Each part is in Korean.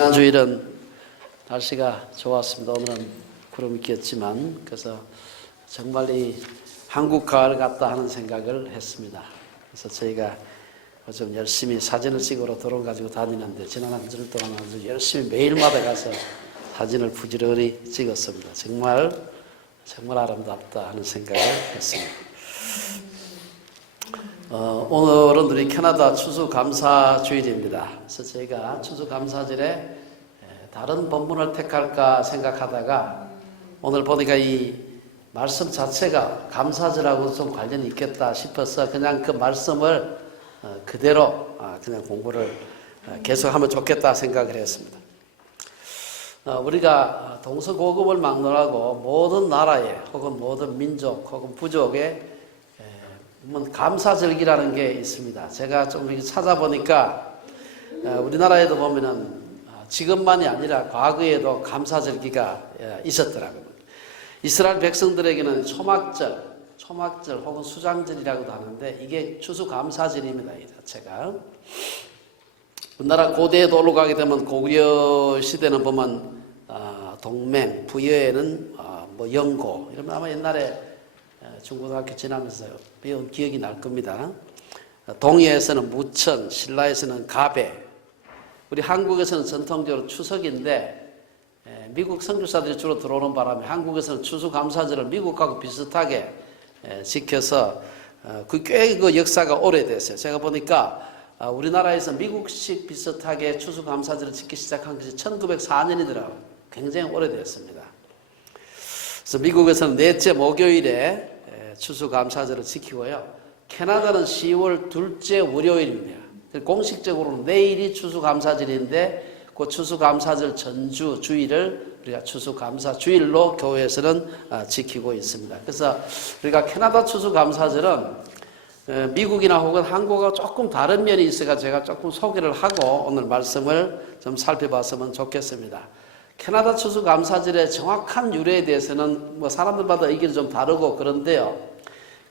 지난 주일은 날씨가 좋았습니다. 오늘은 구름이 꼈지만 그래서 정말 이 한국 가을 같다 하는 생각을 했습니다. 그래서 저희가 좀 열심히 사진을 찍으러 드론 가지고 다니는데 지난 한 주 동안 아주 열심히 매일마다 가서 사진을 부지런히 찍었습니다. 정말 아름답다 하는 생각을 했습니다. 오늘은 우리 캐나다 추수감사주일입니다. 그래서 저희가 추수감사절에 다른 본문을 택할까 생각하다가 오늘 보니까 이 말씀 자체가 감사절하고 좀 관련이 있겠다 싶어서 그냥 그 말씀을 그대로 그냥 공부를 계속하면 좋겠다 생각을 했습니다. 우리가 동서고금을 막론하고 모든 나라에 혹은 모든 민족 혹은 부족에 감사절기라는 게 있습니다. 제가 좀 이렇게 찾아보니까 우리나라에도 보면은 지금만이 아니라 과거에도 감사절기가 있었더라고요. 이스라엘 백성들에게는 초막절 혹은 수장절이라고도 하는데 이게 추수감사절입니다. 이 자체가. 우리나라 고대에도 올라가게 되면 고구려 시대는 보면 동맹, 부여에는 뭐 영고 이러면 아마 옛날에 중고등학교 지나면서 배운 기억이 날 겁니다. 동해에서는 무천, 신라에서는 가배. 우리 한국에서는 전통적으로 추석인데 미국 선교사들이 주로 들어오는 바람에 한국에서는 추수감사절을 미국하고 비슷하게 지켜서 꽤 그 역사가 오래됐어요. 제가 보니까 우리나라에서 미국식 비슷하게 추수감사절을 지키기 시작한 것이 1904년이더라고요. 굉장히 오래됐습니다. 그래서 미국에서는 넷째 목요일에 추수감사절을 지키고요. 캐나다는 10월 둘째 월요일입니다. 공식적으로는 내일이 추수감사절인데 그 추수감사절 전주 주일을 우리가 추수감사주일로 교회에서는 지키고 있습니다. 그래서 우리가 캐나다 추수감사절은 미국이나 혹은 한국과 조금 다른 면이 있어서 제가 조금 소개를 하고 오늘 말씀을 좀 살펴봤으면 좋겠습니다. 캐나다 추수감사절의 정확한 유래에 대해서는 뭐 사람들마다 의견이 좀 다르고 그런데요.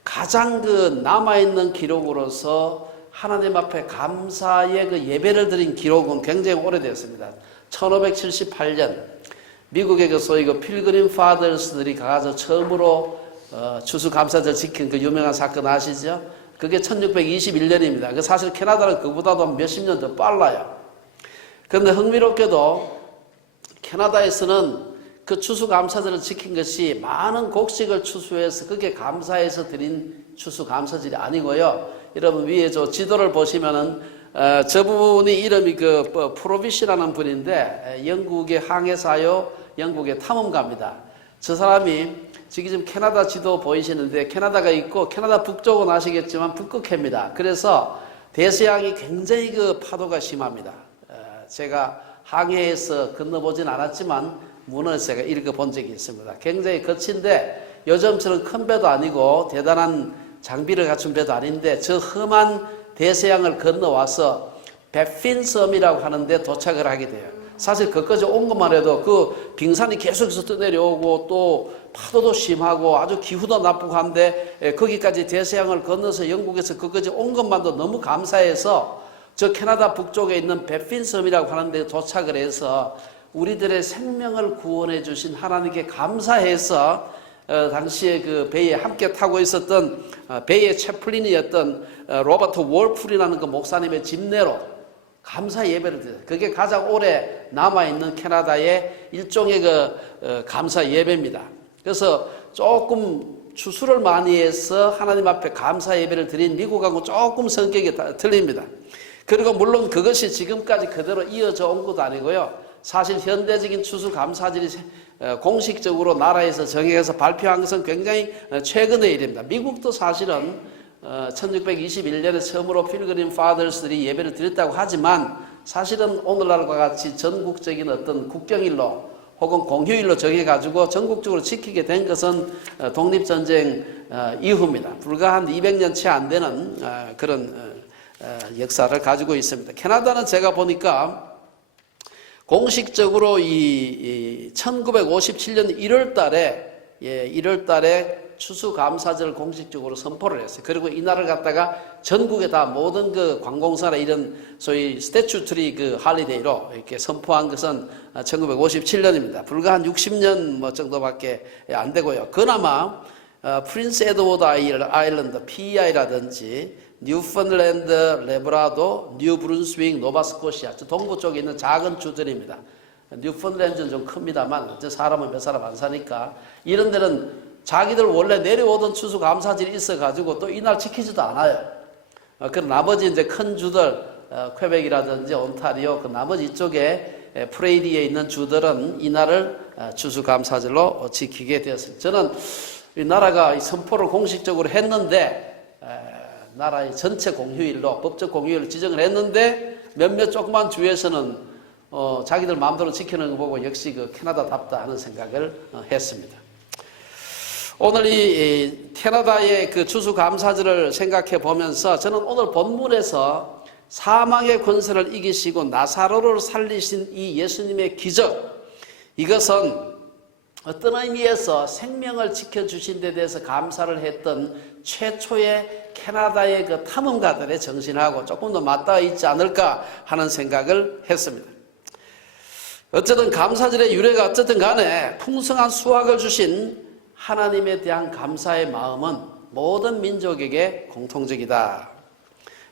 가장 그 남아있는 기록으로서 하나님 앞에 감사의 그 예배를 드린 기록은 굉장히 오래됐습니다. 1578년 미국의 그 소위 그 필그림 파더스들이 가서 처음으로 추수감사절 지킨 그 유명한 사건 아시죠? 그게 1621년입니다. 그 사실 캐나다는 그보다도 몇십 년 더 빨라요. 그런데 흥미롭게도 캐나다에서는 그 추수감사절을 지킨 것이 많은 곡식을 추수해서 그게 감사해서 드린 추수감사절이 아니고요. 여러분 위에 저 지도를 보시면은 저분이 이름이 그 프로비시라는 분인데 영국의 항해사요, 영국의 탐험가입니다. 저 사람이 지금 캐나다 지도 보이시는데 캐나다가 있고 캐나다 북쪽은 아시겠지만 북극해입니다. 그래서 대서양이 굉장히 그 파도가 심합니다. 제가 항해에서 건너보진 않았지만 문헌에서 제가 읽어본 적이 있습니다. 굉장히 거친데 요즘처럼 큰 배도 아니고 대단한 장비를 갖춘 배도 아닌데 저 험한 대서양을 건너와서 베핀 섬이라고 하는데 도착을 하게 돼요. 사실 거기까지 온 것만 해도 그 빙산이 계속해서 떠내려오고 또 파도도 심하고 아주 기후도 나쁘고 한데 거기까지 대서양을 건너서 영국에서 거기까지 온 것만도 너무 감사해서 저 캐나다 북쪽에 있는 베핀 섬이라고 하는데 도착을 해서 우리들의 생명을 구원해 주신 하나님께 감사해서 당시에 그 배에 함께 타고 있었던 배의 채플린이었던 로버트 월풀이라는 그 목사님의 집내로 감사 예배를 드려요. 그게 가장 오래 남아있는 캐나다의 일종의 그 감사 예배입니다. 그래서 조금 추수를 많이 해서 하나님 앞에 감사 예배를 드린 미국하고 조금 성격이 틀립니다. 그리고 물론 그것이 지금까지 그대로 이어져 온 것도 아니고요. 사실 현대적인 추수감사절이 공식적으로 나라에서 정해서 발표한 것은 굉장히 최근의 일입니다. 미국도 사실은 1621년에 처음으로 필그림 파더스들이 예배를 드렸다고 하지만 사실은 오늘날과 같이 전국적인 어떤 국경일로 혹은 공휴일로 정해가지고 전국적으로 지키게 된 것은 독립전쟁 이후입니다. 불과 한 200년 채 안 되는 그런 역사를 가지고 있습니다. 캐나다는 제가 보니까 공식적으로 이 1957년 1월 달에 추수감사절을 공식적으로 선포를 했어요. 그리고 이날을 갖다가 전국에 다 모든 그 관공서나 이런 소위 스태츄트리 그 할리데이로 이렇게 선포한 것은 1957년입니다. 불과 한 60년 뭐 정도밖에 안 되고요. 그나마 프린스 에드워드 아일랜드 PEI라든지 뉴펀랜드, 레브라도, 뉴브룬스윅, 노바스코시아 동부 쪽에 있는 작은 주들입니다. 뉴펀랜드는 좀 큽니다만 사람은 몇 사람 안 사니까 이런 데는 자기들 원래 내려오던 추수감사절이 있어가지고 또 이날 지키지도 않아요. 그 나머지 이제 큰 주들 퀘벡이라든지 온타리오 그 나머지 이쪽에 프레이리에 있는 주들은 이날을 추수감사절로 지키게 되었습니다. 저는 이 나라가 이 선포를 공식적으로 했는데 나라의 전체 공휴일로 법적 공휴일을 지정을 했는데 몇몇 조그만 주에서는 자기들 마음대로 지키는 거 보고 역시 그 캐나다답다 하는 생각을 했습니다. 오늘 이 캐나다의 그 추수감사절을 생각해 보면서 저는 오늘 본문에서 사망의 권세를 이기시고 나사로를 살리신 이 예수님의 기적, 이것은 어떤 의미에서 생명을 지켜주신 데 대해서 감사를 했던 최초의 캐나다의 그 탐험가들의 정신하고 조금 더 맞닿아 있지 않을까 하는 생각을 했습니다. 어쨌든 감사절의 유래가 어쨌든 간에 풍성한 수확을 주신 하나님에 대한 감사의 마음은 모든 민족에게 공통적이다.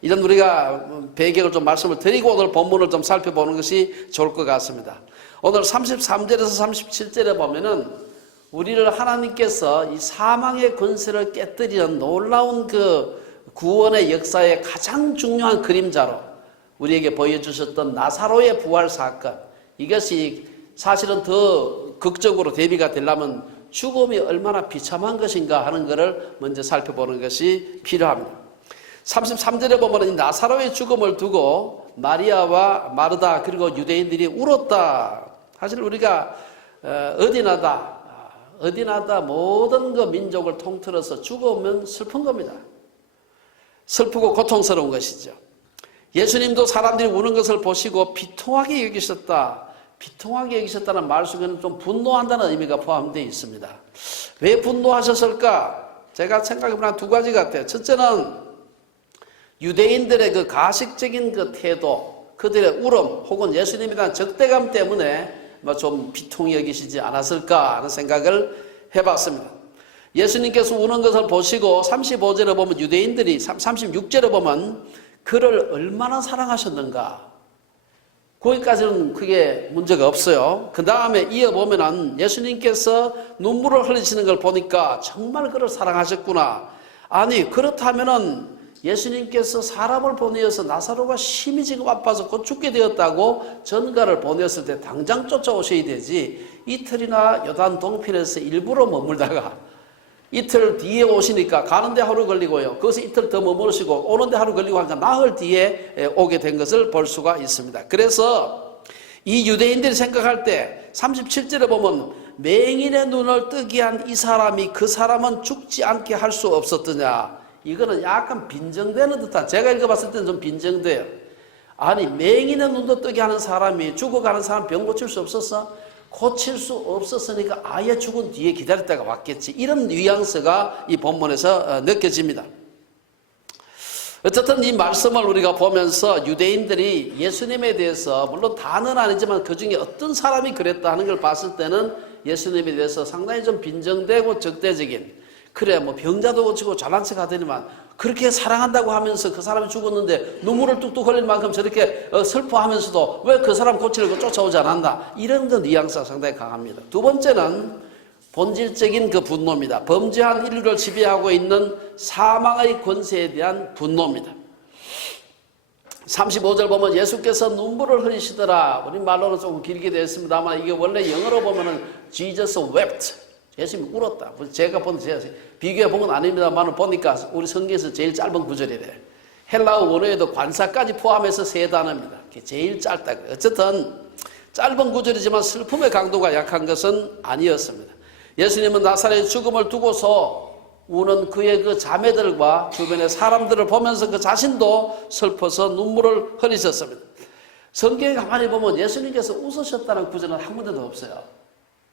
이런 우리가 배경을 좀 말씀을 드리고 오늘 본문을 좀 살펴보는 것이 좋을 것 같습니다. 오늘 33절에서 37절에 보면은 우리를 하나님께서 이 사망의 권세를 깨뜨리는 놀라운 그 구원의 역사의 가장 중요한 그림자로 우리에게 보여주셨던 나사로의 부활 사건, 이것이 사실은 더 극적으로 대비가 되려면 죽음이 얼마나 비참한 것인가 하는 것을 먼저 살펴보는 것이 필요합니다. 33절에 보면 이 나사로의 죽음을 두고 마리아와 마르다 그리고 유대인들이 울었다. 사실 우리가 어디나다 모든 그 민족을 통틀어서 죽으면 슬픈 겁니다. 슬프고 고통스러운 것이죠. 예수님도 사람들이 우는 것을 보시고 비통하게 여기셨다. 비통하게 여기셨다는 말 속에는 좀 분노한다는 의미가 포함되어 있습니다. 왜 분노하셨을까? 제가 생각해보면 두 가지 같아요. 첫째는 유대인들의 그 가식적인 그 태도, 그들의 울음 혹은 예수님에 대한 적대감 때문에 좀 비통히 여기시지 않았을까 하는 생각을 해봤습니다. 예수님께서 우는 것을 보시고 35절에 보면 유대인들이 36절에 보면 그를 얼마나 사랑하셨는가, 거기까지는 크게 문제가 없어요. 그 다음에 이어보면 예수님께서 눈물을 흘리시는 걸 보니까 정말 그를 사랑하셨구나. 아니 그렇다면은 예수님께서 사람을 보내어서 나사로가 심히 지금 아파서 곧 죽게 되었다고 전가를 보냈을 때 당장 쫓아오셔야 되지, 이틀이나 요단 동편에서 일부러 머물다가 이틀 뒤에 오시니까 가는데 하루 걸리고요, 거기서 이틀 더 머무르시고 오는데 하루 걸리고 하니까 나흘 뒤에 오게 된 것을 볼 수가 있습니다. 그래서 이 유대인들이 생각할 때 37절에 보면 맹인의 눈을 뜨게 한 이 사람이 그 사람은 죽지 않게 할 수 없었더냐, 이거는 약간 빈정되는 듯한, 제가 읽어봤을 때는 좀 빈정돼요. 아니 맹인의 눈도 뜨게 하는 사람이 죽어가는 사람 병 고칠 수 없었어? 고칠 수 없었으니까 아예 죽은 뒤에 기다렸다가 왔겠지. 이런 뉘앙스가 이 본문에서 느껴집니다. 어쨌든 이 말씀을 우리가 보면서 유대인들이 예수님에 대해서 물론 다는 아니지만 그중에 어떤 사람이 그랬다 하는 걸 봤을 때는 예수님에 대해서 상당히 좀 빈정되고 적대적인, 그래 뭐 병자도 고치고 잘난 척 하더니만 그렇게 사랑한다고 하면서 그 사람이 죽었는데 눈물을 뚝뚝 흘릴 만큼 저렇게 슬퍼하면서도 왜 그 사람 고치려고 쫓아오지 않았나, 이런 그 뉘앙스가 상당히 강합니다. 두 번째는 본질적인 그 분노입니다. 범죄한 인류를 지배하고 있는 사망의 권세에 대한 분노입니다. 35절 보면 예수께서 눈물을 흘리시더라. 우리 말로는 조금 길게 되어 있습니다만 이게 원래 영어로 보면은 Jesus wept. 예수님이 울었다. 제가 본 비교해 본 건 아닙니다만 보니까 우리 성경에서 제일 짧은 구절이래. 헬라어 원어에도 관사까지 포함해서 세 단어입니다. 그게 제일 짧다. 어쨌든 짧은 구절이지만 슬픔의 강도가 약한 것은 아니었습니다. 예수님은 나사렛의 죽음을 두고서 우는 그의 그 자매들과 주변의 사람들을 보면서 그 자신도 슬퍼서 눈물을 흘리셨습니다. 성경에 가만히 보면 예수님께서 웃으셨다는 구절은 한 군데도 없어요.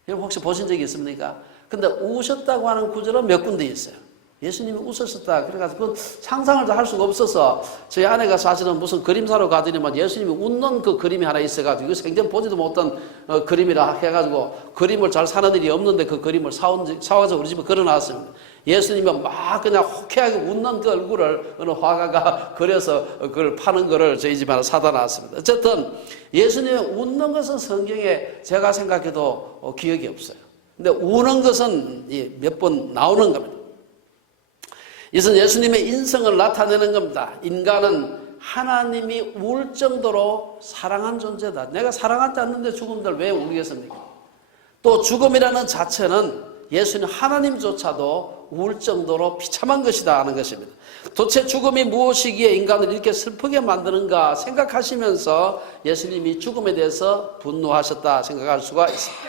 여러분 혹시 보신 적이 있습니까? 근데 우셨다고 하는 구절은 몇 군데 있어요. 예수님이 웃으셨다. 그래가지고 그 상상을 할 수가 없어서 저희 아내가 사실은 무슨 그림 사러 가더니만 예수님이 웃는 그 그림이 하나 있어가지고 이거 생전 보지도 못한 그림이라 해가지고 그림을 잘 사는 일이 없는데 그 그림을 사와서 우리 집에 걸어놨습니다. 예수님이 막 그냥 호쾌하게 웃는 그 얼굴을 어느 화가가 그려서 그걸 파는 거를 저희 집에 하나 사다 놨습니다. 어쨌든 예수님이 웃는 것은 성경에 제가 생각해도 기억이 없어요. 근데 우는 것은 몇 번 나오는 겁니다. 이것은 예수님의 인성을 나타내는 겁니다. 인간은 하나님이 울 정도로 사랑한 존재다. 내가 사랑하지 않는데 죽음들 왜 울겠습니까? 또 죽음이라는 자체는 예수님 하나님조차도 울 정도로 비참한 것이다 하는 것입니다. 도대체 죽음이 무엇이기에 인간을 이렇게 슬프게 만드는가 생각하시면서 예수님이 죽음에 대해서 분노하셨다 생각할 수가 있습니다.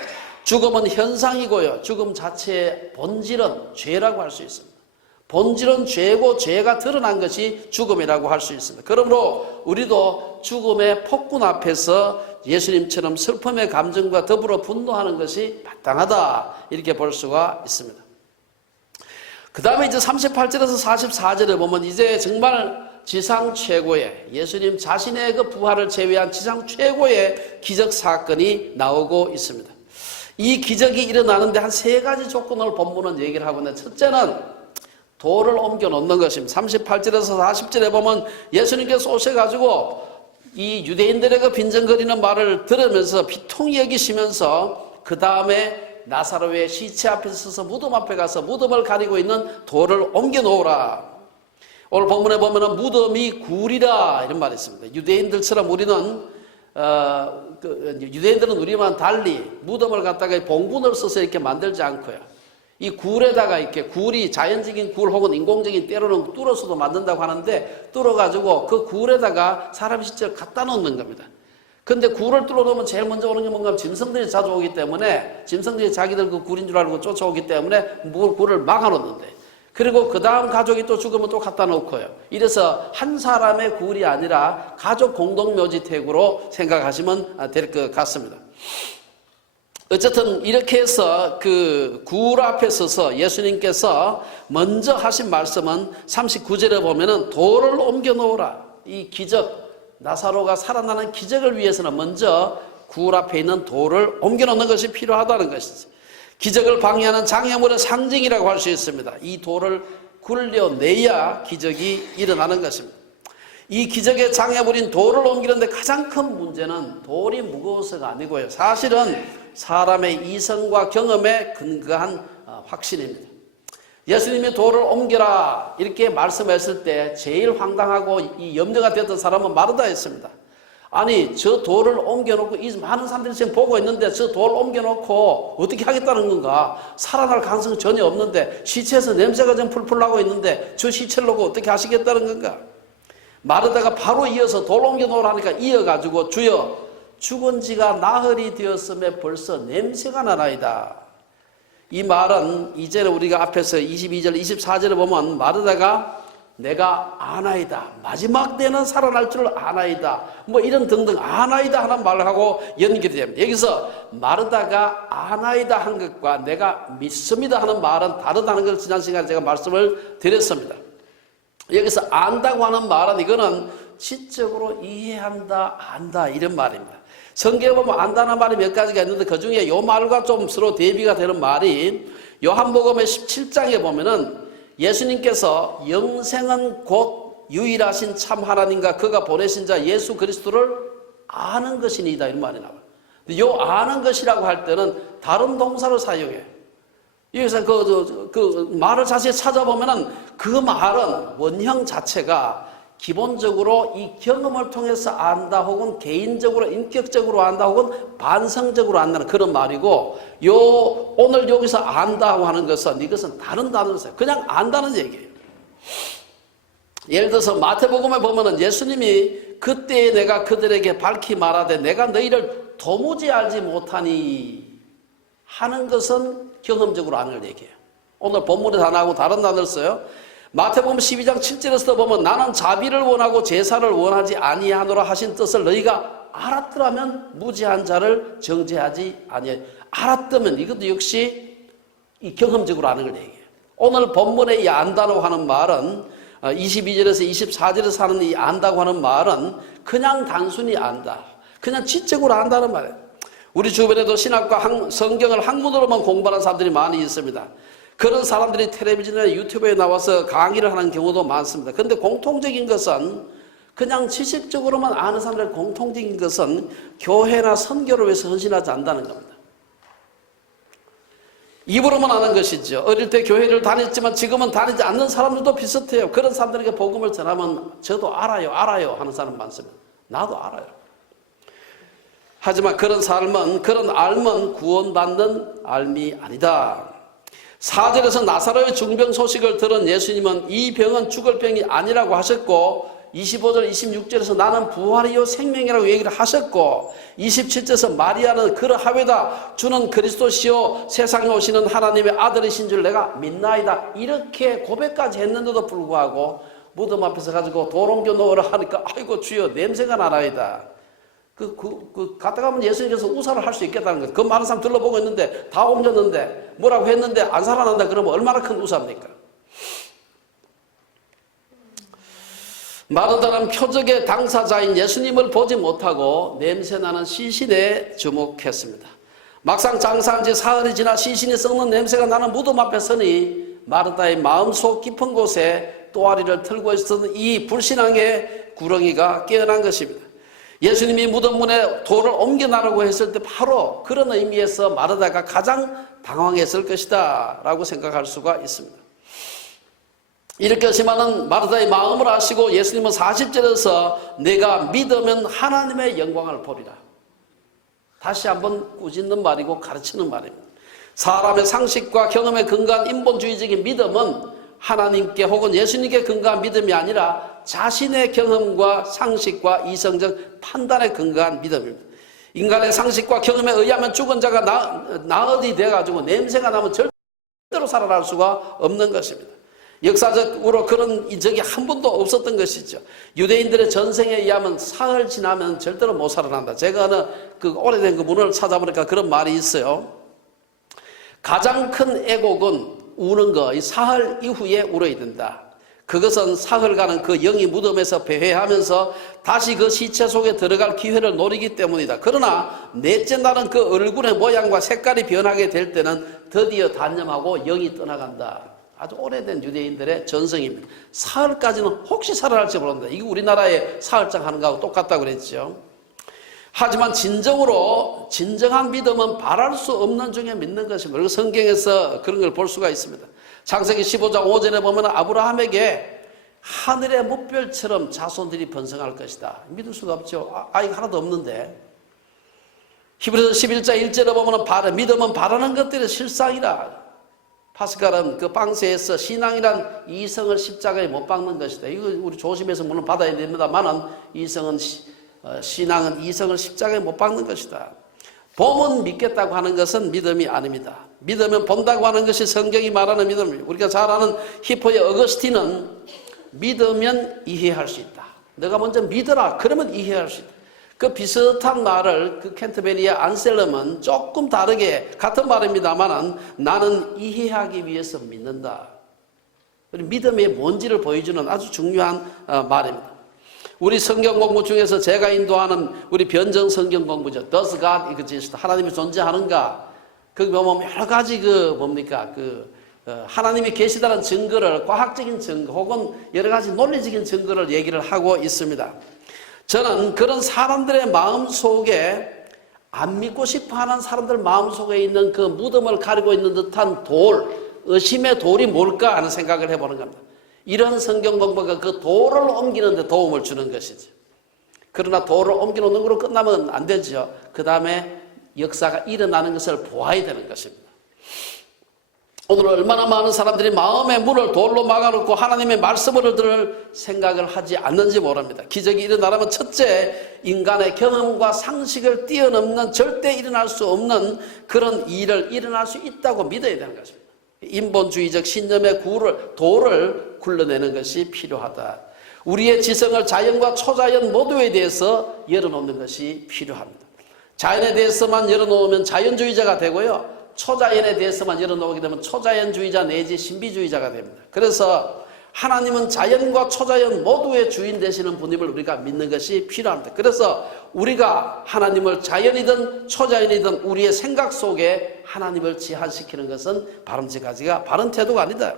죽음은 현상이고요. 죽음 자체의 본질은 죄라고 할 수 있습니다. 본질은 죄고 죄가 드러난 것이 죽음이라고 할 수 있습니다. 그러므로 우리도 죽음의 폭군 앞에서 예수님처럼 슬픔의 감정과 더불어 분노하는 것이 마땅하다 이렇게 볼 수가 있습니다. 그 다음에 이제 38절에서 44절에 보면 이제 정말 지상 최고의 예수님 자신의 그 부활을 제외한 지상 최고의 기적 사건이 나오고 있습니다. 이 기적이 일어나는데 한 세 가지 조건을 본문은 얘기를 하고 있는데 첫째는 돌을 옮겨 놓는 것입니다. 38절에서 40절에 보면 예수님께서 오셔가지고 이 유대인들의 그 빈정거리는 말을 들으면서 비통히 여기시면서 그 다음에 나사로의 시체 앞에 서서 무덤 앞에 가서 무덤을 가리고 있는 돌을 옮겨 놓으라. 오늘 본문에 보면 무덤이 굴이라 이런 말이 있습니다. 유대인들처럼 우리는 유대인들은 우리만 달리 무덤을 갖다가 봉분을 써서 이렇게 만들지 않고요. 이 굴에다가 이렇게 굴이 자연적인 굴 혹은 인공적인 때로는 뚫어서도 만든다고 하는데 뚫어가지고 그 굴에다가 사람 시체를 갖다 놓는 겁니다. 근데 굴을 뚫어 놓으면 제일 먼저 오는 게 뭔가 하면 짐승들이 자주 오기 때문에 짐승들이 자기들 그 굴인 줄 알고 쫓아오기 때문에 굴을 막아 놓는데 그리고 그 다음 가족이 또 죽으면 또 갖다 놓고요. 이래서 한 사람의 굴이 아니라 가족 공동묘지택으로 생각하시면 될 것 같습니다. 어쨌든 이렇게 해서 그 굴 앞에 서서 예수님께서 먼저 하신 말씀은 39절에 보면은 돌을 옮겨 놓으라. 이 기적, 나사로가 살아나는 기적을 위해서는 먼저 굴 앞에 있는 돌을 옮겨 놓는 것이 필요하다는 것이죠. 기적을 방해하는 장애물의 상징이라고 할 수 있습니다. 이 돌을 굴려내야 기적이 일어나는 것입니다. 이 기적의 장애물인 돌을 옮기는데 가장 큰 문제는 돌이 무거워서가 아니고요. 사실은 사람의 이성과 경험에 근거한 확신입니다. 예수님이 돌을 옮겨라 이렇게 말씀했을 때 제일 황당하고 이 염려가 되었던 사람은 마르다였습니다. 아니 저 돌을 옮겨놓고 이 많은 사람들이 지금 보고 있는데 저 돌을 옮겨놓고 어떻게 하겠다는 건가? 살아날 가능성은 전혀 없는데 시체에서 냄새가 좀 풀풀 나고 있는데 저 시체를 놓고 어떻게 하시겠다는 건가? 마르다가 바로 이어서 돌 옮겨놓으라니까 이어가지고 주여 죽은 지가 나흘이 되었음에 벌써 냄새가 나나이다. 이 말은 이제는 우리가 앞에서 22절 24절에 보면 마르다가 내가 아나이다. 마지막 때는 살아날 줄 아나이다. 뭐 이런 등등 아나이다 하는 말을 하고 연결이 됩니다. 여기서 마르다가 아나이다 한 것과 내가 믿습니다 하는 말은 다르다는 걸 지난 시간에 제가 말씀을 드렸습니다. 여기서 안다고 하는 말은 이거는 지적으로 이해한다, 안다 이런 말입니다. 성경에 보면 안다는 말이 몇 가지가 있는데 그 중에 이 말과 좀 서로 대비가 되는 말이 요한복음의 17장에 보면은 예수님께서 영생은 곧 유일하신 참 하나님과 그가 보내신 자 예수 그리스도를 아는 것이니이다 이런 말이 나와요. 요 아는 것이라고 할 때는 다른 동사를 사용해요. 여기서 그 말을 자세히 찾아보면은 그 말은 원형 자체가 기본적으로 이 경험을 통해서 안다 혹은 개인적으로 인격적으로 안다 혹은 반성적으로 안다는 그런 말이고 오늘 여기서 안다고 하는 것은 이것은 다른 단어로 써요. 그냥 안다는 얘기예요. 예를 들어서 마태복음에 보면은 예수님이 그때 내가 그들에게 밝히 말하되 내가 너희를 도무지 알지 못하니 하는 것은 경험적으로 아는 얘기예요. 오늘 본문에 단어하고 다른 단어를 써요. 마태복음 12장 7절에서 보면 나는 자비를 원하고 제사를 원하지 아니하노라 하신 뜻을 너희가 알았더라면 무지한 자를 정죄하지 아니해. 알았다면 이것도 역시 이 경험적으로 아는 걸 얘기해요. 오늘 본문에 이 안다고 하는 말은 22절에서 24절에서 하는 이 안다고 하는 말은 그냥 단순히 안다, 그냥 지적으로 안다는 말이에요. 우리 주변에도 신학과 성경을 학문으로만 공부하는 사람들이 많이 있습니다. 그런 사람들이 텔레비전이나 유튜브에 나와서 강의를 하는 경우도 많습니다. 그런데 공통적인 것은, 그냥 지식적으로만 아는 사람들의 공통적인 것은 교회나 선교를 위해서 헌신하지 않는다는 겁니다. 입으로만 아는 것이죠. 어릴 때 교회를 다녔지만 지금은 다니지 않는 사람들도 비슷해요. 그런 사람들에게 복음을 전하면 저도 알아요 하는 사람 많습니다. 나도 알아요. 하지만 그런 삶은, 그런 삶은 구원받는 삶이 아니다. 4절에서 나사로의 중병 소식을 들은 예수님은 이 병은 죽을 병이 아니라고 하셨고, 25절 26절에서 나는 부활이요 생명이라고 얘기를 하셨고, 27절에서 마리아는 그러하외다 주는 그리스도시요 세상에 오시는 하나님의 아들이신 줄 내가 믿나이다, 이렇게 고백까지 했는데도 불구하고 무덤 앞에서 가지고 돌 옮겨 놓으라 하니까 아이고 주여 냄새가 나나이다. 갔다 가면 예수님께서 우사를 할 수 있겠다는 거예요. 그 많은 사람 둘러보고 있는데 다 옮겼는데 뭐라고 했는데 안 살아난다 그러면 얼마나 큰 우사입니까? 마르다는 표적의 당사자인 예수님을 보지 못하고 냄새나는 시신에 주목했습니다. 막상 장사한 지 사흘이 지나 시신이 썩는 냄새가 나는 무덤 앞에 서니 마르다의 마음속 깊은 곳에 또아리를 틀고 있었던 이 불신앙의 구렁이가 깨어난 것입니다. 예수님이 무덤 문에 돌을 옮겨나라고 했을 때 바로 그런 의미에서 마르다가 가장 당황했을 것이다 라고 생각할 수가 있습니다. 이렇게 하시면은 마르다의 마음을 아시고 예수님은 40절에서 내가 믿으면 하나님의 영광을 보리라. 다시 한번 꾸짖는 말이고 가르치는 말입니다. 사람의 상식과 경험에 근거한 인본주의적인 믿음은 하나님께 혹은 예수님께 근거한 믿음이 아니라 자신의 경험과 상식과 이성적 판단에 근거한 믿음입니다. 인간의 상식과 경험에 의하면 죽은 자가 나흘이 돼가지고 냄새가 나면 절대로 살아날 수가 없는 것입니다. 역사적으로 그런 적이 한 번도 없었던 것이죠. 유대인들의 전생에 의하면 사흘 지나면 절대로 못 살아난다. 제가 어느 오래된 그 문헌을 찾아보니까 그런 말이 있어요. 가장 큰 애곡은 우는 거, 이 사흘 이후에 울어야 된다. 그것은 사흘간은 그 영이 무덤에서 배회하면서 다시 그 시체 속에 들어갈 기회를 노리기 때문이다. 그러나 넷째 날은 그 얼굴의 모양과 색깔이 변하게 될 때는 드디어 단념하고 영이 떠나간다. 아주 오래된 유대인들의 전성입니다. 사흘까지는 혹시 살아날지 모른다. 이거 우리나라에 사흘장 하는 거하고 똑같다고 그랬죠. 하지만 진정한 믿음은 바랄 수 없는 중에 믿는 것입니다. 그리고 성경에서 그런 걸 볼 수가 있습니다. 창세기 15장 5절에 보면 아브라함에게 하늘의 뭇별처럼 자손들이 번성할 것이다. 믿을 수가 없죠. 아이가 하나도 없는데. 히브리서 11장 1절에 보면 믿음은 바라는 것들의 실상이라. 파스칼은 그 방세에서 신앙이란 이성을 십자가에 못 박는 것이다. 이거 우리 조심해서 물론 받아야 됩니다만은 신앙은 이성을 십자가에 못 박는 것이다. 보면 믿겠다고 하는 것은 믿음이 아닙니다. 믿으면 본다고 하는 것이 성경이 말하는 믿음입니다. 우리가 잘 아는 히포의 어거스틴은 믿으면 이해할 수 있다. 내가 먼저 믿어라. 그러면 이해할 수 있다. 그 비슷한 말을 그 캔터베리의 안셀럼은 조금 다르게 같은 말입니다만 나는 이해하기 위해서 믿는다. 믿음의 뭔지를 보여주는 아주 중요한 말입니다. 우리 성경 공부 중에서 제가 인도하는 우리 변정 성경 공부죠. Does God exist? 하나님이 존재하는가? 거기 보면 여러 가지 하나님이 계시다는 증거를, 과학적인 증거 혹은 여러 가지 논리적인 증거를 얘기를 하고 있습니다. 저는 그런 사람들의 마음 속에 안 믿고 싶어 하는 사람들 마음 속에 있는 그 무덤을 가리고 있는 듯한 의심의 돌이 뭘까 하는 생각을 해보는 겁니다. 이런 성경 공부가 그 돌을 옮기는 데 도움을 주는 것이죠. 그러나 돌을 옮겨놓는 걸로 끝나면 안 되죠. 그 다음에 역사가 일어나는 것을 보아야 되는 것입니다. 오늘 얼마나 많은 사람들이 마음의 문을 돌로 막아놓고 하나님의 말씀을 들을 생각을 하지 않는지 모릅니다. 기적이 일어나려면 첫째, 인간의 경험과 상식을 뛰어넘는 절대 일어날 수 없는 그런 일을 일어날 수 있다고 믿어야 되는 것입니다. 인본주의적 신념의 돌을 굴러내는 것이 필요하다. 우리의 지성을 자연과 초자연 모두에 대해서 열어놓는 것이 필요합니다. 자연에 대해서만 열어놓으면 자연주의자가 되고요. 초자연에 대해서만 열어놓게 되면 초자연주의자 내지 신비주의자가 됩니다. 그래서 하나님은 자연과 초자연 모두의 주인 되시는 분임을 우리가 믿는 것이 필요합니다. 그래서 우리가 하나님을 자연이든 초자연이든 우리의 생각 속에 하나님을 지향시키는 것은 바람직하지가 바른 태도가 아니다.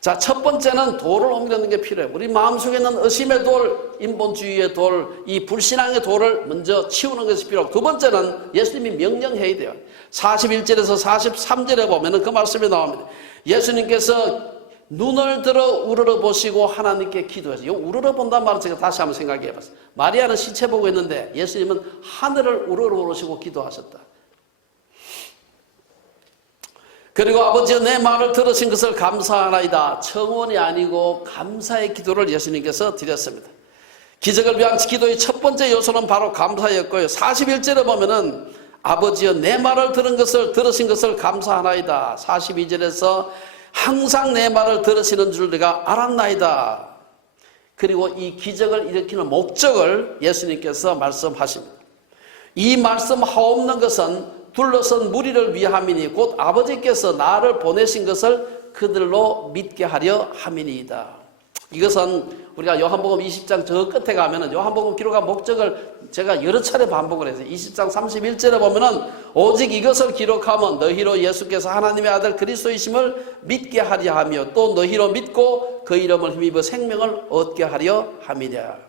자, 첫 번째는 돌을 옮기는 게 필요해요. 우리 마음속에 있는 의심의 돌, 인본주의의 돌, 이 불신앙의 돌을 먼저 치우는 것이 필요하고, 두 번째는 예수님이 명령해야 돼요. 41절에서 43절에 보면 그 말씀이 나옵니다. 예수님께서 눈을 들어 우러러 보시고 하나님께 기도해서, 이 우러러 본다는 말을 제가 다시 한번 생각해 봤어요. 마리아는 시체 보고 있는데 예수님은 하늘을 우러러 보시고 기도하셨다. 그리고 아버지여 내 말을 들으신 것을 감사하나이다. 청원이 아니고 감사의 기도를 예수님께서 드렸습니다. 기적을 위한 기도의 첫 번째 요소는 바로 감사였고요. 41절에 보면은 아버지여 내 말을 들으신 것을 감사하나이다. 42절에서 항상 내 말을 들으시는 줄 내가 알았나이다. 그리고 이 기적을 일으키는 목적을 예수님께서 말씀하십니다. 이 말씀 하옵는 것은 둘러선 무리를 위함이니 곧 아버지께서 나를 보내신 것을 그들로 믿게 하려 함이니이다. 이것은 우리가 요한복음 20장 저 끝에 가면은 요한복음 기록한 목적을 제가 여러 차례 반복을 해서 20장 31절에 보면은 오직 이것을 기록하면 너희로 예수께서 하나님의 아들 그리스도이심을 믿게 하려 하며 또 너희로 믿고 그 이름을 힘입어 생명을 얻게 하려 함이랴.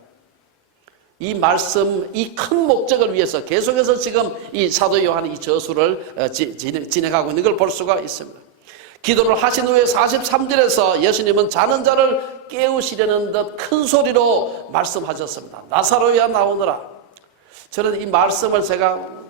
이 말씀, 이 큰 목적을 위해서 계속해서 지금 이 사도 요한이 이 저수를 진행하고 있는 걸 볼 수가 있습니다. 기도를 하신 후에 43절에서 예수님은 자는 자를 깨우시려는 듯 큰 소리로 말씀하셨습니다. 나사로야 나오너라. 저는 이 말씀을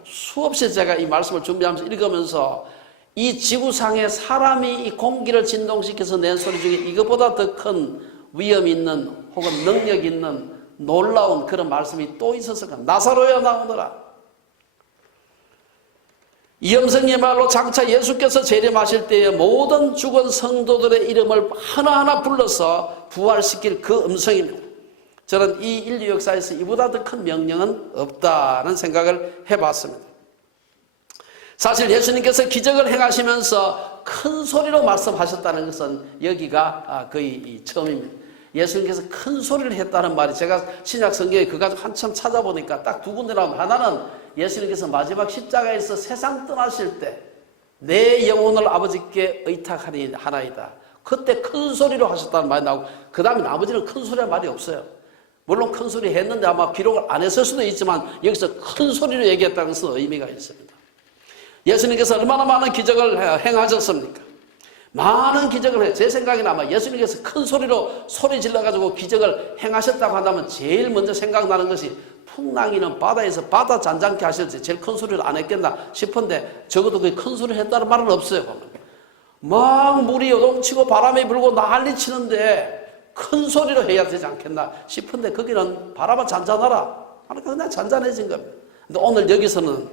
수없이 이 말씀을 준비하면서 읽으면서 이 지구상에 사람이 이 공기를 진동시켜서 낸 소리 중에 이것보다 더 큰 위험 있는 혹은 능력 있는 놀라운 그런 말씀이 또 있었을까? 나사로야 나오너라. 이 음성의 말로 장차 예수께서 재림하실 때에 모든 죽은 성도들의 이름을 하나하나 불러서 부활시킬 그 음성입니다. 저는 이 인류 역사에서 이보다 더 큰 명령은 없다는 생각을 해봤습니다. 사실 예수님께서 기적을 행하시면서 큰 소리로 말씀하셨다는 것은 여기가 거의 처음입니다. 예수님께서 큰 소리를 했다는 말이 제가 신약 성경에 그거 가지고 한참 찾아보니까 딱 두 군데 나오면, 하나는 예수님께서 마지막 십자가에서 세상 떠나실 때 내 영혼을 아버지께 의탁하니 하나이다. 그때 큰 소리로 하셨다는 말이 나오고, 그 다음에 나머지는 큰 소리란 말이 없어요. 물론 큰 소리 했는데 아마 기록을 안 했을 수도 있지만 여기서 큰 소리로 얘기했다는 것은 의미가 있습니다. 예수님께서 얼마나 많은 기적을 행하셨습니까? 많은 기적을 해요. 제 생각에는 아마 예수님께서 큰 소리로 소리 질러가지고 기적을 행하셨다고 한다면 제일 먼저 생각나는 것이 풍랑이는 바다에서 바다 잔잔케 하실지 제일 큰 소리를 안 했겠나 싶은데, 적어도 그 큰 소리를 했다는 말은 없어요. 막 물이 요동치고 바람이 불고 난리 치는데 큰 소리로 해야 되지 않겠나 싶은데, 거기는 바람아 잔잔하라. 그러니까 그냥 잔잔해진 겁니다. 근데 오늘 여기서는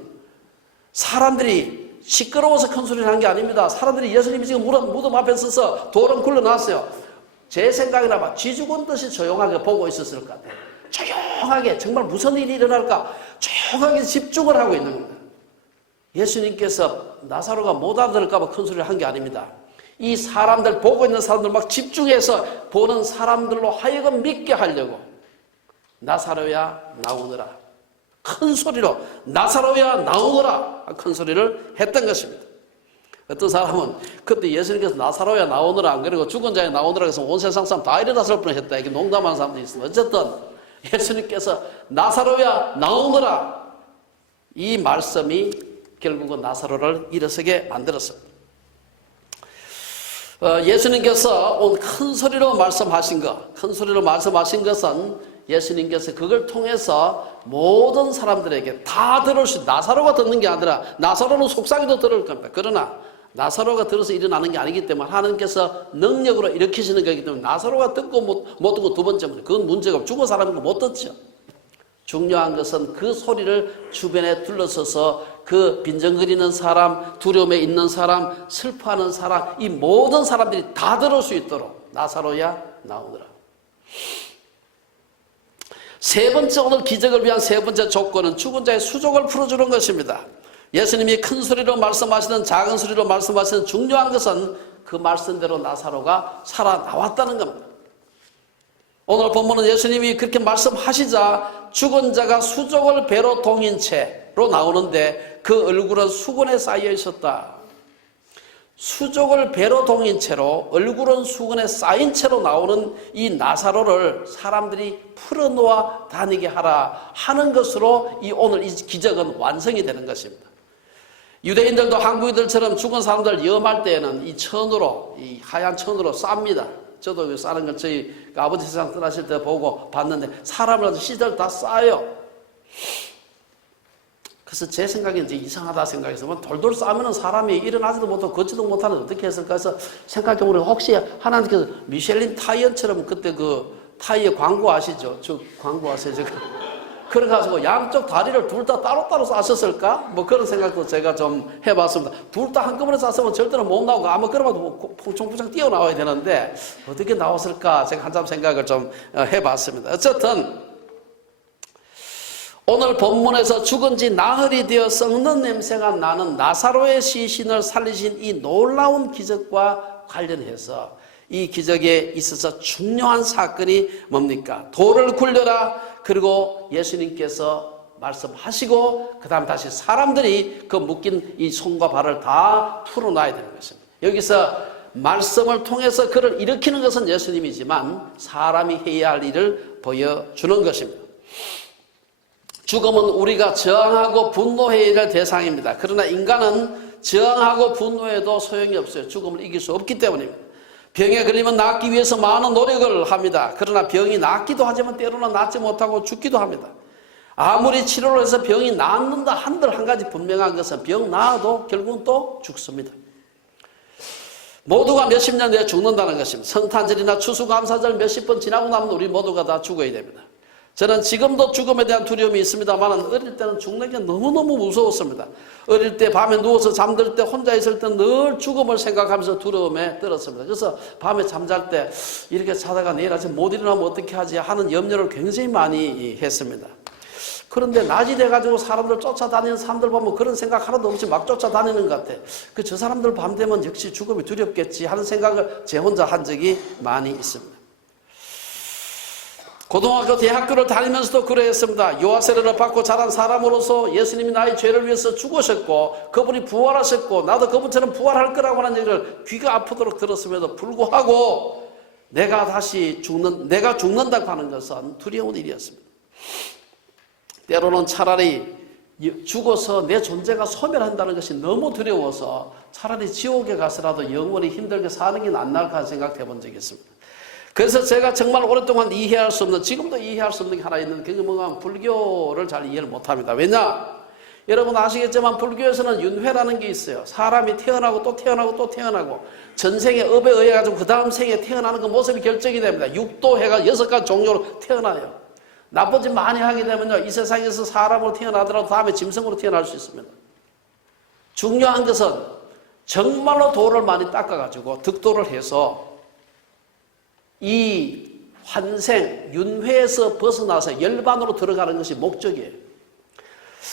사람들이 시끄러워서 큰 소리를 한 게 아닙니다. 사람들이 예수님이 지금 무덤 앞에 서서 돌은 굴러놨어요. 제 생각에는 아마 쥐 죽은 듯이 조용하게 보고 있었을 것 같아요. 조용하게, 정말 무슨 일이 일어날까 조용하게 집중을 하고 있는 겁니다. 예수님께서 나사로가 못 알아들을까 봐 큰 소리를 한 게 아닙니다. 이 사람들, 보고 있는 사람들 막 집중해서 보는 사람들로 하여금 믿게 하려고 나사로야 나오너라, 큰 소리로 나사로야 나오너라 큰 소리를 했던 것입니다. 어떤 사람은 그때 예수님께서 나사로야 나오너라 안 그러고 죽은 자야 나오너라 해서 온 세상 사람 다 일어났을 뻔했다, 이렇게 농담하는 사람도 있습니다. 어쨌든 예수님께서 나사로야 나오너라, 이 말씀이 결국은 나사로를 일어서게 만들었습니다. 예수님께서 온 큰 소리로 말씀하신 것, 큰 소리로 말씀하신 것은 예수님께서 그걸 통해서 모든 사람들에게 다 들을 수, 나사로가 듣는 게 아니라 나사로는 속삭이도 들을 겁니다. 그러나 나사로가 들어서 일어나는 게 아니기 때문에 하나님께서 능력으로 일으키시는 거기 때문에 나사로가 듣고 못 듣고 두 번째는 그건 문제가 없고, 죽은 사람은 못 듣죠. 중요한 것은 그 소리를 주변에 둘러서서 그 빈정거리는 사람, 두려움에 있는 사람, 슬퍼하는 사람, 이 모든 사람들이 다 들을 수 있도록 나사로야 나오느라. 세 번째, 오늘 기적을 위한 세 번째 조건은 죽은 자의 수족을 풀어주는 것입니다. 예수님이 큰 소리로 말씀하시든 작은 소리로 말씀하시든 중요한 것은 그 말씀대로 나사로가 살아나왔다는 겁니다. 오늘 본문은 예수님이 그렇게 말씀하시자 죽은 자가 수족을 배로 동인 채로 나오는데 그 얼굴은 수건에 쌓여 있었다. 수족을 배로 동인 채로 얼굴은 수건에 쌓인 채로 나오는 이 나사로를 사람들이 풀어놓아 다니게 하라 하는 것으로 오늘 이 기적은 완성이 되는 것입니다. 유대인들도 한국인들처럼 죽은 사람들 염할 때에는 이 천으로, 이 하얀 천으로 쌉니다. 저도 싸는 걸 저희 아버지 세상 떠나실 때 보고 봤는데 사람을 시절 다 싸요. 그래서 제 생각에 이제 이상하다 생각해서 돌돌 싸면은 사람이 일어나지도 못하고 걷지도 못하는 어떻게 했을까 해서 생각해보면 혹시 하나님께서 미셸린 타이어처럼 그때 그 타이어 광고 아시죠? 저 광고 아세요? 그래가지고 양쪽 다리를 둘 다 따로따로 싸셨을까? 뭐 그런 생각도 제가 좀 해봤습니다. 둘 다 한꺼번에 쌌으면 절대로 못 나오고 아마 그러면 풍청풍청 뛰어나와야 되는데 어떻게 나왔을까? 제가 한참 생각을 좀 해봤습니다. 어쨌든 오늘 본문에서 죽은 지 나흘이 되어 썩는 냄새가 나는 나사로의 시신을 살리신 이 놀라운 기적과 관련해서 이 기적에 있어서 중요한 사건이 뭡니까? 돌을 굴려라. 그리고 예수님께서 말씀하시고 그 다음 다시 사람들이 그 묶인 이 손과 발을 다 풀어놔야 되는 것입니다. 여기서 말씀을 통해서 그를 일으키는 것은 예수님이지만 사람이 해야 할 일을 보여주는 것입니다. 죽음은 우리가 저항하고 분노해야 될 대상입니다. 그러나 인간은 저항하고 분노해도 소용이 없어요. 죽음을 이길 수 없기 때문입니다. 병에 걸리면 낫기 위해서 많은 노력을 합니다. 그러나 병이 낫기도 하지만 때로는 낫지 못하고 죽기도 합니다. 아무리 치료를 해서 병이 낫는다 한들 한 가지 분명한 것은 병 나아도 결국은 또 죽습니다. 모두가 몇십 년 뒤에 죽는다는 것입니다. 성탄절이나 추수감사절 몇십 번 지나고 나면 우리 모두가 다 죽어야 됩니다. 저는 지금도 죽음에 대한 두려움이 있습니다만 어릴 때는 죽는 게 너무너무 무서웠습니다. 어릴 때 밤에 누워서 잠들 때 혼자 있을 때 늘 죽음을 생각하면서 두려움에 떨었습니다. 그래서 밤에 잠잘 때 이렇게 자다가 내일 아침 못 일어나면 어떻게 하지 하는 염려를 굉장히 많이 했습니다. 그런데 낮이 돼가지고 사람들 쫓아다니는 사람들 보면 그런 생각 하나도 없이 막 쫓아다니는 것 같아. 저 사람들 밤 되면 역시 죽음이 두렵겠지 하는 생각을 제 혼자 한 적이 많이 있습니다. 고등학교, 대학교를 다니면서도 그러했습니다. 요하세례를 받고 자란 사람으로서 예수님이 나의 죄를 위해서 죽으셨고 그분이 부활하셨고 나도 그분처럼 부활할 거라고 하는 얘기를 귀가 아프도록 들었음에도 불구하고 내가 죽는다고 하는 것은 두려운 일이었습니다. 때로는 차라리 죽어서 내 존재가 소멸한다는 것이 너무 두려워서 차라리 지옥에 가서라도 영원히 힘들게 사는 게 낫날까 생각해 본 적이 있습니다. 그래서 제가 정말 오랫동안 이해할 수 없는, 지금도 이해할 수 없는 게 하나 있는, 그게 뭔가 불교를 잘 이해를 못합니다. 왜냐? 여러분 아시겠지만 불교에서는 윤회라는 게 있어요. 사람이 태어나고 또 태어나고 또 태어나고 전생의 업에 의해 가지고 그 다음 생에 태어나는 그 모습이 결정이 됩니다. 육도해가 6가지 종류로 태어나요. 나쁜 짓 많이 하게 되면요, 이 세상에서 사람으로 태어나더라도 다음에 짐승으로 태어날 수 있습니다. 중요한 것은 정말로 도를 많이 닦아가지고 득도를 해서 이 환생, 윤회에서 벗어나서 열반으로 들어가는 것이 목적이에요.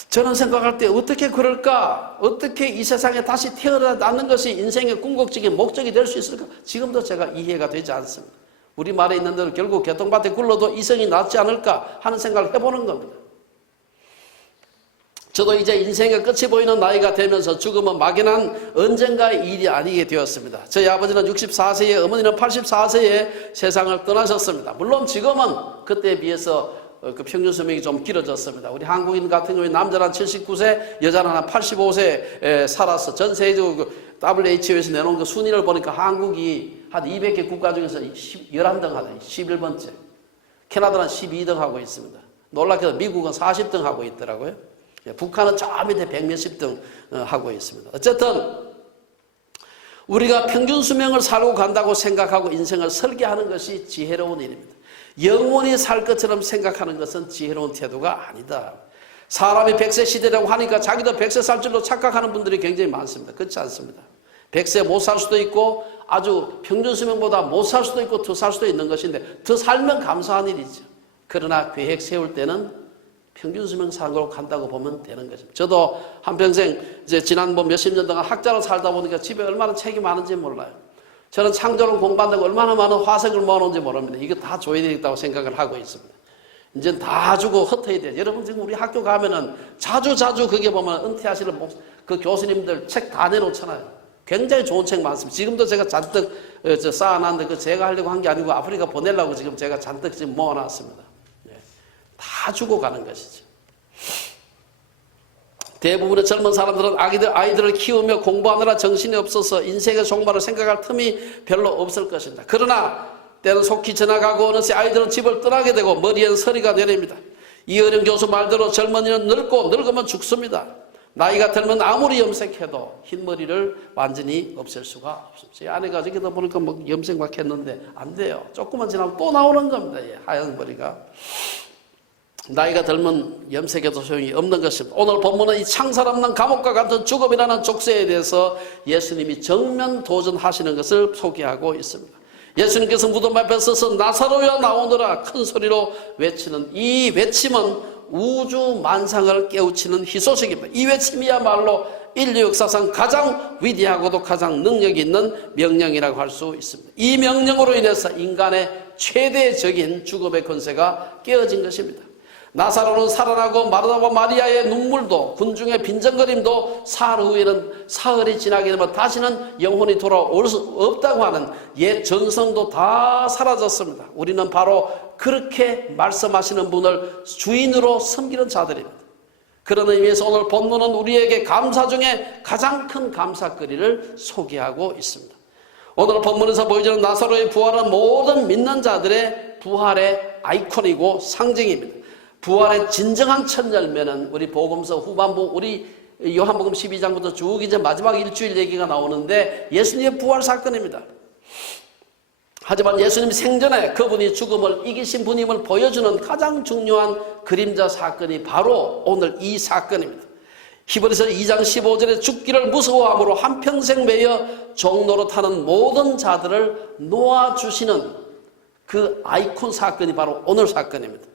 저는 생각할 때 어떻게 그럴까? 어떻게 이 세상에 다시 태어나는 것이 인생의 궁극적인 목적이 될 수 있을까? 지금도 제가 이해가 되지 않습니다. 우리말에 있는 대로 결국 개똥밭에 굴러도 이성이 낫지 않을까 하는 생각을 해보는 겁니다. 저도 이제 인생의 끝이 보이는 나이가 되면서 죽음은 막연한 언젠가의 일이 아니게 되었습니다. 저희 아버지는 64세에 어머니는 84세에 세상을 떠나셨습니다. 물론 지금은 그때에 비해서 그 평균 수명이 좀 길어졌습니다. 우리 한국인 같은 경우에 남자는 79세, 여자는 한 85세 살아서 전 세계적으로 WHO에서 내놓은 그 순위를 보니까 한국이 한 200개 국가 중에서 11등 하다, 11번째. 캐나다는 12등 하고 있습니다. 놀랍게도 미국은 40등 하고 있더라고요. 북한은 저 밑에 100몇십 등 하고 있습니다. 어쨌든 우리가 평균 수명을 살고 간다고 생각하고 인생을 설계하는 것이 지혜로운 일입니다. 영원히 살 것처럼 생각하는 것은 지혜로운 태도가 아니다. 사람이 100세 시대라고 하니까 자기도 100세 살 줄로 착각하는 분들이 굉장히 많습니다. 그렇지 않습니다. 100세 못 살 수도 있고 아주 평균 수명보다 못 살 수도 있고 더 살 수도 있는 것인데 더 살면 감사한 일이죠. 그러나 계획 세울 때는 평균 수명 상으로 간다고 보면 되는 것입니다. 저도 한평생 이제 지난 몇십 년 동안 학자로 살다 보니까 집에 얼마나 책이 많은지 몰라요. 저는 창조론 공부한다고 얼마나 많은 화석을 모아놓은지 모릅니다. 이거 다 줘야 되겠다고 생각을 하고 있습니다. 이제 다 주고 흩어야 돼요. 여러분 지금 우리 학교 가면은 자주 그게 보면 은퇴하시는 그 교수님들 책 다 내놓잖아요. 굉장히 좋은 책 많습니다. 지금도 제가 잔뜩 쌓아놨는데 그 제가 하려고 한 게 아니고 아프리카 보내려고 지금 제가 잔뜩 지금 모아놨습니다. 다 주고 가는 것이죠. 대부분의 젊은 사람들은 아이들을 키우며 공부하느라 정신이 없어서 인생의 종말을 생각할 틈이 별로 없을 것입니다. 그러나 때는 속히 지나가고 어느새 아이들은 집을 떠나게 되고 머리엔 서리가 내립니다. 이어령 교수 말대로 젊은이는 늙고 늙으면 죽습니다. 나이가 들면 아무리 염색해도 흰머리를 완전히 없앨 수가 없습니다. 제 아내가 저기다 보니까 뭐 염색 막 했는데 안 돼요. 조금만 지나면 또 나오는 겁니다. 하얀 머리가. 나이가 들면 염색해도 소용이 없는 것입니다. 오늘 본문은 이 창살 없는 감옥과 같은 죽음이라는 족쇄에 대해서 예수님이 정면 도전하시는 것을 소개하고 있습니다. 예수님께서 무덤 앞에 서서 나사로야 나오너라 큰 소리로 외치는 이 외침은 우주 만상을 깨우치는 희소식입니다. 이 외침이야말로 인류 역사상 가장 위대하고도 가장 능력이 있는 명령이라고 할 수 있습니다. 이 명령으로 인해서 인간의 최대적인 죽음의 권세가 깨어진 것입니다. 나사로는 살아나고 마르다와 마리아의 눈물도 군중의 빈정거림도 사흘 후에는 사흘이 지나게 되면 다시는 영혼이 돌아올 수 없다고 하는 옛 전성도 다 사라졌습니다. 우리는 바로 그렇게 말씀하시는 분을 주인으로 섬기는 자들입니다. 그런 의미에서 오늘 본문은 우리에게 감사 중에 가장 큰 감사거리를 소개하고 있습니다. 오늘 본문에서 보여주는 나사로의 부활은 모든 믿는 자들의 부활의 아이콘이고 상징입니다. 부활의 진정한 첫 열매는 우리 복음서 후반부 우리 요한복음 12장부터 쭉 이제 마지막 일주일 얘기가 나오는데 예수님의 부활 사건입니다. 하지만 예수님 생전에 그분이 죽음을 이기신 분임을 보여주는 가장 중요한 그림자 사건이 바로 오늘 이 사건입니다. 히브리서 2장 15절에 죽기를 무서워함으로 한평생 매여 종노릇하는 모든 자들을 놓아주시는 그 아이콘 사건이 바로 오늘 사건입니다.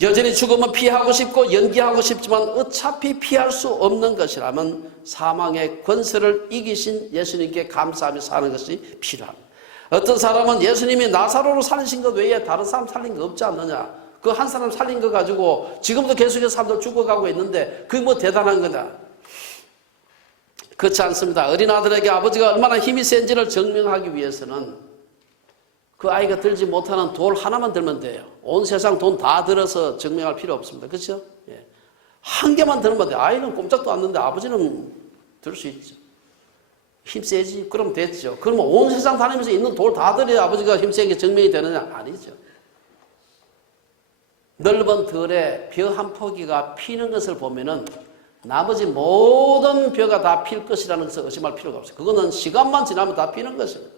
여전히 죽음은 피하고 싶고 연기하고 싶지만 어차피 피할 수 없는 것이라면 사망의 권세를 이기신 예수님께 감사하며 사는 것이 필요합니다. 어떤 사람은 예수님이 나사로를 살리신 것 외에 다른 사람 살린 거 없지 않느냐, 그 한 사람 살린 거 가지고 지금도 계속해서 사람들 죽어가고 있는데 그게 뭐 대단한 거냐. 그렇지 않습니다. 어린 아들에게 아버지가 얼마나 힘이 센지를 증명하기 위해서는 그 아이가 들지 못하는 돌 하나만 들면 돼요. 온 세상 돈 다 들어서 증명할 필요 없습니다. 그렇죠? 예. 한 개만 들면 돼요. 아이는 꼼짝도 않는데 아버지는 들 수 있죠. 힘 세지? 그럼 됐죠. 그러면 온 세상 다니면서 있는 돌 다 들어야 아버지가 힘 센 게 증명이 되느냐? 아니죠. 넓은 들에 벼 한 포기가 피는 것을 보면은 나머지 모든 벼가 다 필 것이라는 것을 의심할 필요가 없어요. 그거는 시간만 지나면 다 피는 것입니다.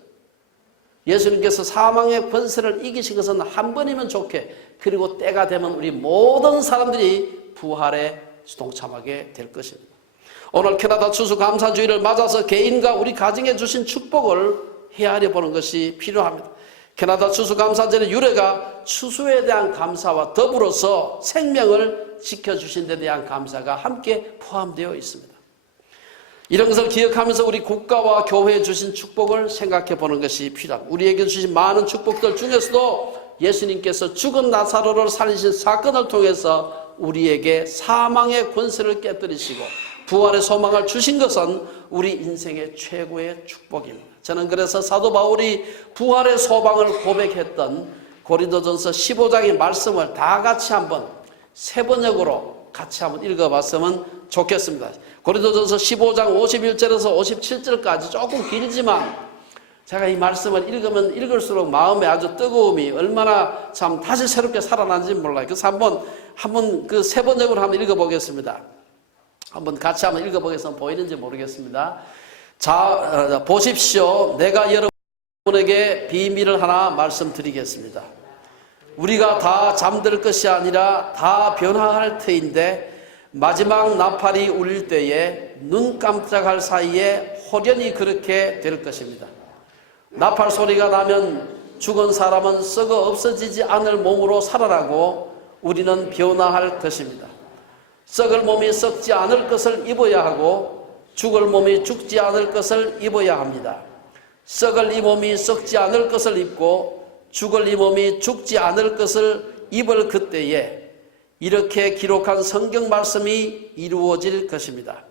예수님께서 사망의 권세를 이기신 것은 한 번이면 좋게, 그리고 때가 되면 우리 모든 사람들이 부활에 동참하게 될 것입니다. 오늘 캐나다 추수감사주의를 맞아서 개인과 우리 가정에 주신 축복을 헤아려 보는 것이 필요합니다. 캐나다 추수감사절의 유래가 추수에 대한 감사와 더불어서 생명을 지켜주신 데 대한 감사가 함께 포함되어 있습니다. 이런 것을 기억하면서 우리 국가와 교회에 주신 축복을 생각해 보는 것이 필요합니다. 우리에게 주신 많은 축복들 중에서도 예수님께서 죽은 나사로를 살리신 사건을 통해서 우리에게 사망의 권세를 깨뜨리시고 부활의 소망을 주신 것은 우리 인생의 최고의 축복입니다. 저는 그래서 사도 바울이 부활의 소망을 고백했던 고린도전서 15장의 말씀을 다 같이 한번 세 번역으로 같이 한번 읽어봤으면 좋겠습니다. 고린도전서 15장 51절에서 57절까지 조금 길지만 제가 이 말씀을 읽으면 읽을수록 마음에 아주 뜨거움이 얼마나 참 다시 새롭게 살아나는지 몰라요. 그래서 한번 그 세 번역으로 한번 읽어보겠습니다. 한번 같이 한번 읽어보겠습니다. 보이는지 모르겠습니다. 자, 보십시오. 내가 여러분에게 비밀을 하나 말씀드리겠습니다. 우리가 다 잠들 것이 아니라 다 변화할 터인데 마지막 나팔이 울릴 때에 눈 깜짝할 사이에 확연히 그렇게 될 것입니다. 나팔 소리가 나면 죽은 사람은 썩어 없어지지 않을 몸으로 살아나고 우리는 변화할 것입니다. 썩을 몸이 썩지 않을 것을 입어야 하고 죽을 몸이 죽지 않을 것을 입어야 합니다. 썩을 이 몸이 썩지 않을 것을 입고 죽을 이 몸이 죽지 않을 것을 입을 그때에 이렇게 기록한 성경 말씀이 이루어질 것입니다.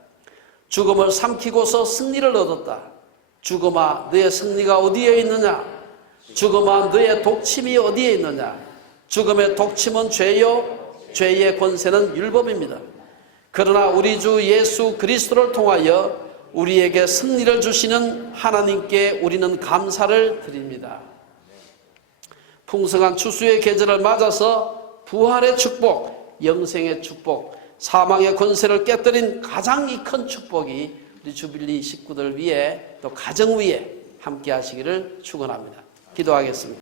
죽음을 삼키고서 승리를 얻었다. 죽음아, 너의 승리가 어디에 있느냐? 죽음아, 너의 독침이 어디에 있느냐? 죽음의 독침은 죄요, 죄의 권세는 율법입니다. 그러나 우리 주 예수 그리스도를 통하여 우리에게 승리를 주시는 하나님께 우리는 감사를 드립니다. 풍성한 추수의 계절을 맞아서 부활의 축복, 영생의 축복, 사망의 권세를 깨뜨린 가장 큰 축복이 우리 주빌리 식구들 위에 또 가정 위에 함께 하시기를 축원합니다. 기도하겠습니다.